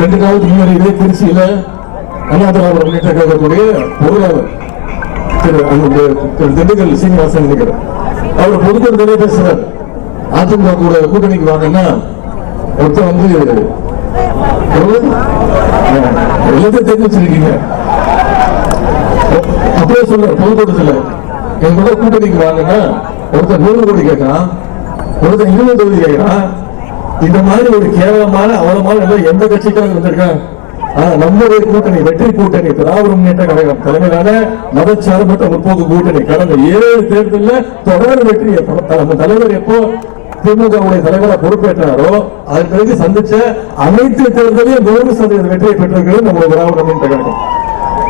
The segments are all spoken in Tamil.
2 நாளுக்கு முன்னாடி இதே திருச்சியில அண்ணா திராவிட முன்னேற்ற கழகத்துடைய பொருளாளர் திரு திண்டுக்கல் சீனிவாசன் நினைக்கிறார். அவர் பொதுக்கூட்டத்திலே பேசுறார். அதிமுக கூட கூட்டணிக்கு வாங்கன்னா ஒருத்தர் எல்லாத்தையும் தெரிஞ்சு வச்சிருக்கீங்க. அப்படியே சொல்ற பொதுக்கூட்டத்தில் என் கூட கூட்டணிக்கு வாங்கன்னா ஒருத்தர் 100 கோடி கேட்கறான், ஒருத்தர் 20 தொகுதி கேட்கறான். இந்த மாதிரி ஒரு கேவலமான அவலமான எந்த கட்சிக்காக வந்திருக்காங்க? நம்முடைய கூட்டணி வெற்றி கூட்டணி திராவிட முன்னேற்ற கழகம் தலைமையிலான மதச்சார்பற்ற முற்போக்கு கூட்டணி கடந்த 7 தேர்தலில் தொடர் வெற்றியை நம்ம தலைவர் எப்போ திமுகவுடைய தலைவராக பொறுப்பேற்றாரோ அதன் பிறகு சந்திச்ச அனைத்து தேர்தலையும் 100% வெற்றியை பெற்றிருக்கிறது நம்ம திராவிட முன்னேற்ற கழகம்.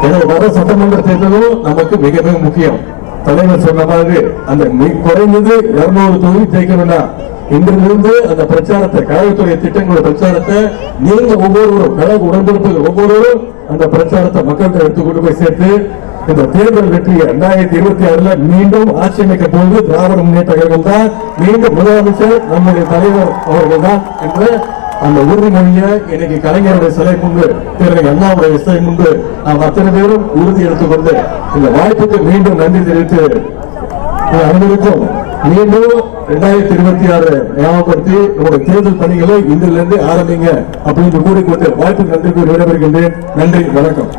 எனவே வர சட்டமன்ற தேர்தலும் நமக்கு மிக மிக முக்கியம். தலைவர் சொன்ன மாதிரி அந்த குறைந்தது 200 தொகுதி ஜெயிக்கணும்னா இன்றிலிருந்து அந்த பிரச்சாரத்தை கழகத்துடைய திட்டங்களோட பிரச்சாரத்தை நீங்க ஒவ்வொருவரும் கழக உடன்பிறப்புகள் ஒவ்வொருவரும் அந்த பிரச்சாரத்தை மக்கள்கிட்ட எடுத்துக்கொண்டு போய் சேர்த்து இந்த தேர்தல் வெற்றியை 2026 மீண்டும் ஆட்சி அமைக்க போது திராவிட முன்னேற்ற கழகம் தான், மீண்டும் முதலமைச்சர் நம்முடைய தலைவர் அவர்கள் தான் என்ற அந்த உறுதிமொழியை இன்னைக்கு கலைஞருடைய சிலை முன்பு திரு அண்ணாவுடைய சிலை முன்பு நாம் அத்தனை பேரும் உறுதி எடுத்துக்கொண்டு இந்த வாய்ப்புக்கு மீண்டும் நன்றி தெரிவித்து அனைவருக்கும் மீண்டும் 2026 ஞாபகப்படுத்தி நம்முடைய தேர்தல் பணிகளை இன்றிலிருந்து ஆரம்பிங்க அப்படின்னு கூறிக்கொண்டு வாய்ப்புக்கு நன்றி கூறி விடைபெறுகின்றேன். நன்றி, வணக்கம்.